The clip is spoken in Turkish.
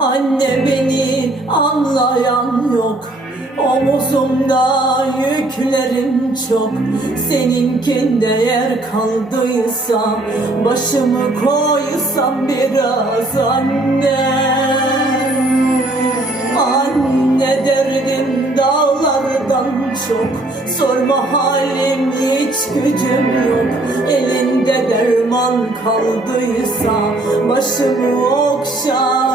Anne, beni anlayan yok. Omuzumda yüklerim çok. Seninkinde yer kaldıysa başımı koysam biraz anne. Anne, derdim dağlardan çok. Sorma halim, hiç gücüm yok. Elinde derman kaldıysa başımı okşa